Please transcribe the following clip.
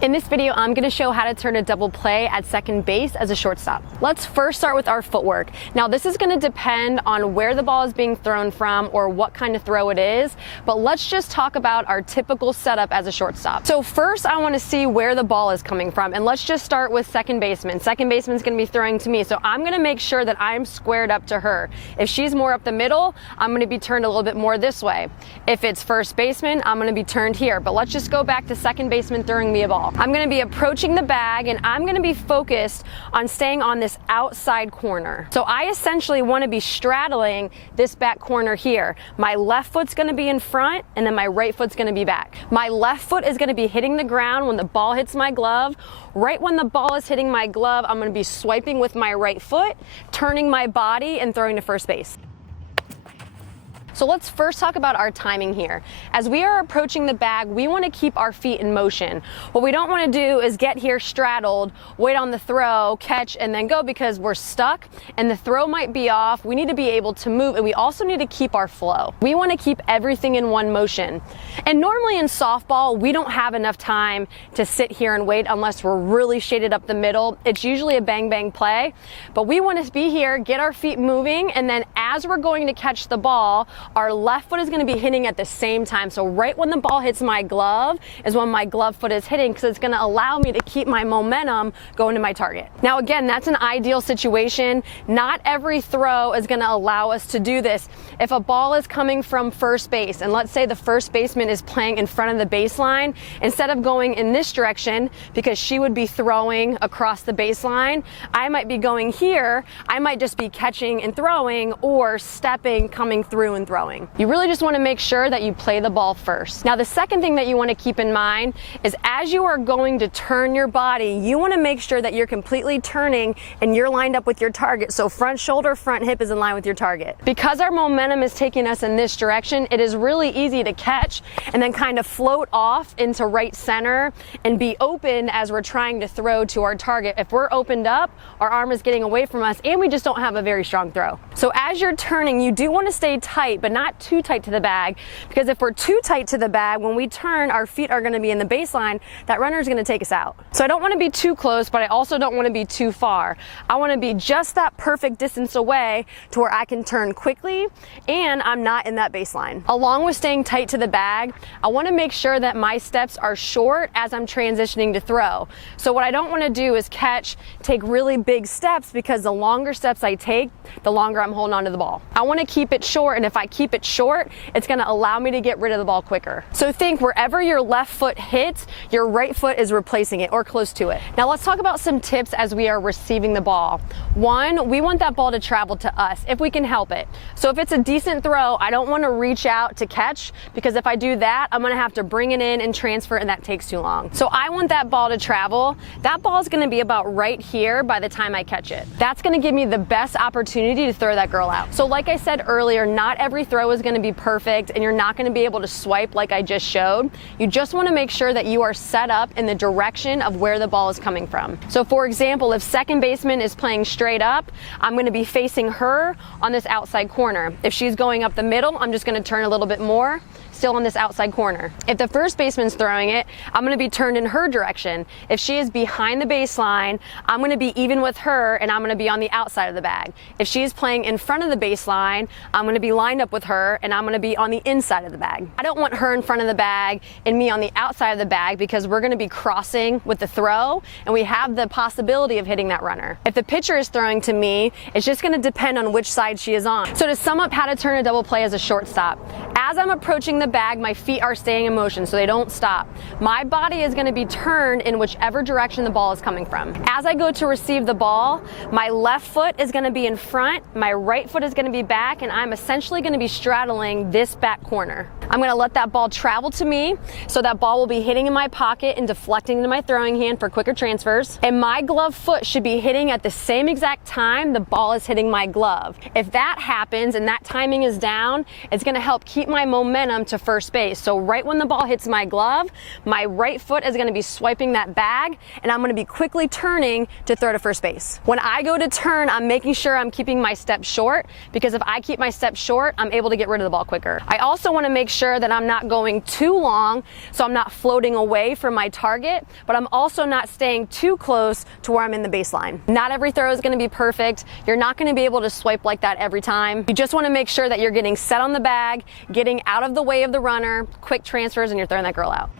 In this video, I'm going to show how to turn a double play at second base as a shortstop. Let's first start with our footwork. Now, this is going to depend on where the ball is being thrown from or what kind of throw it is, but let's just talk about our typical setup as a shortstop. So first, I want to see where the ball is coming from, and let's just start with second baseman. Second baseman's going to be throwing to me, so I'm going to make sure that I'm squared up to her. If she's more up the middle, I'm going to be turned a little bit more this way. If it's first baseman, I'm going to be turned here, but let's just go back to second baseman throwing me a ball. I'm going to be approaching the bag, and I'm going to be focused on staying on this outside corner. So I essentially want to be straddling this back corner here. My left foot's going to be in front, and then my right foot's going to be back. My left foot is going to be hitting the ground when the ball hits my glove. Right when the ball is hitting my glove, I'm going to be swiping with my right foot, turning my body, and throwing to first base. So let's first talk about our timing here. As we are approaching the bag, we want to keep our feet in motion. What we don't want to do is get here straddled, wait on the throw, catch, and then go because we're stuck and the throw might be off. We need to be able to move, and we also need to keep our flow. We want to keep everything in one motion. And normally in softball, we don't have enough time to sit here and wait unless we're really shaded up the middle. It's usually a bang bang play, but we want to be here, get our feet moving, and then as we're going to catch the ball, our left foot is going to be hitting at the same time. So right when the ball hits my glove is when my glove foot is hitting, because it's going to allow me to keep my momentum going to my target. Now again, that's an ideal situation. Not every throw is going to allow us to do this. If a ball is coming from first base, and let's say the first baseman is playing in front of the baseline, instead of going in this direction because she would be throwing across the baseline, I might be going here. I might just be catching and throwing, or stepping, coming through and throwing. You really just want to make sure that you play the ball first. Now, the second thing that you want to keep in mind is as you are going to turn your body, you want to make sure that you're completely turning and you're lined up with your target. So front shoulder, front hip is in line with your target. Because our momentum is taking us in this direction, it is really easy to catch and then kind of float off into right center and be open as we're trying to throw to our target. If we're opened up, our arm is getting away from us and we just don't have a very strong throw. So as you're turning, you do want to stay tight, but not too tight to the bag, because if we're too tight to the bag, when we turn, our feet are going to be in the baseline. That runner is going to take us out. So I don't want to be too close, but I also don't want to be too far. I want to be just that perfect distance away to where I can turn quickly and I'm not in that baseline. Along with staying tight to the bag, I want to make sure that my steps are short as I'm transitioning to throw. So what I don't want to do is take really big steps, because the longer steps I take, the longer I'm holding onto the ball. I want to keep it short, and if I keep it short, it's going to allow me to get rid of the ball quicker. So think wherever your left foot hits, your right foot is replacing it or close to it. Now let's talk about some tips as we are receiving the ball. One, we want that ball to travel to us if we can help it. So if it's a decent throw, I don't want to reach out to catch, because if I do that, I'm going to have to bring it in and transfer, and that takes too long. So I want that ball to travel. That ball is going to be about right here by the time I catch it. That's going to give me the best opportunity to throw that girl out. So like I said earlier, not every throw is going to be perfect, and you're not going to be able to swipe like I just showed. You just want to make sure that you are set up in the direction of where the ball is coming from. So for example, if second baseman is playing straight up, I'm going to be facing her on this outside corner. If she's going up the middle, I'm just going to turn a little bit more, still on this outside corner. If the first baseman's throwing it, I'm going to be turned in her direction. If she is behind the baseline, I'm going to be even with her, and I'm going to be on the outside of the bag. If she's playing in front of the baseline, I'm going to be lined up with her, and I'm going to be on the inside of the bag. I don't want her in front of the bag and me on the outside of the bag, because we're going to be crossing with the throw, and we have the possibility of hitting that runner. If the pitcher is throwing to me, it's just going to depend on which side she is on. So to sum up how to turn a double play as a shortstop, as I'm approaching the bag, my feet are staying in motion, so they don't stop. My body is going to be turned in whichever direction the ball is coming from. As I go to receive the ball, my left foot is going to be in front, my right foot is going to be back, and I'm essentially going to be straddling this back corner. I'm going to let that ball travel to me, so that ball will be hitting in my pocket and deflecting into my throwing hand for quicker transfers. And my glove foot should be hitting at the same exact time the ball is hitting my glove. If that happens and that timing is down, it's going to help keep my momentum to to first base. So right when the ball hits my glove, my right foot is gonna be swiping that bag, and I'm gonna be quickly turning to throw to first base. When I go to turn, I'm making sure I'm keeping my step short, because if I keep my step short, I'm able to get rid of the ball quicker. I also wanna make sure that I'm not going too long, so I'm not floating away from my target, but I'm also not staying too close to where I'm in the baseline. Not every throw is gonna be perfect. You're not gonna be able to swipe like that every time. You just wanna make sure that you're getting set on the bag, getting out of the way of the runner, quick transfers, and you're throwing that girl out.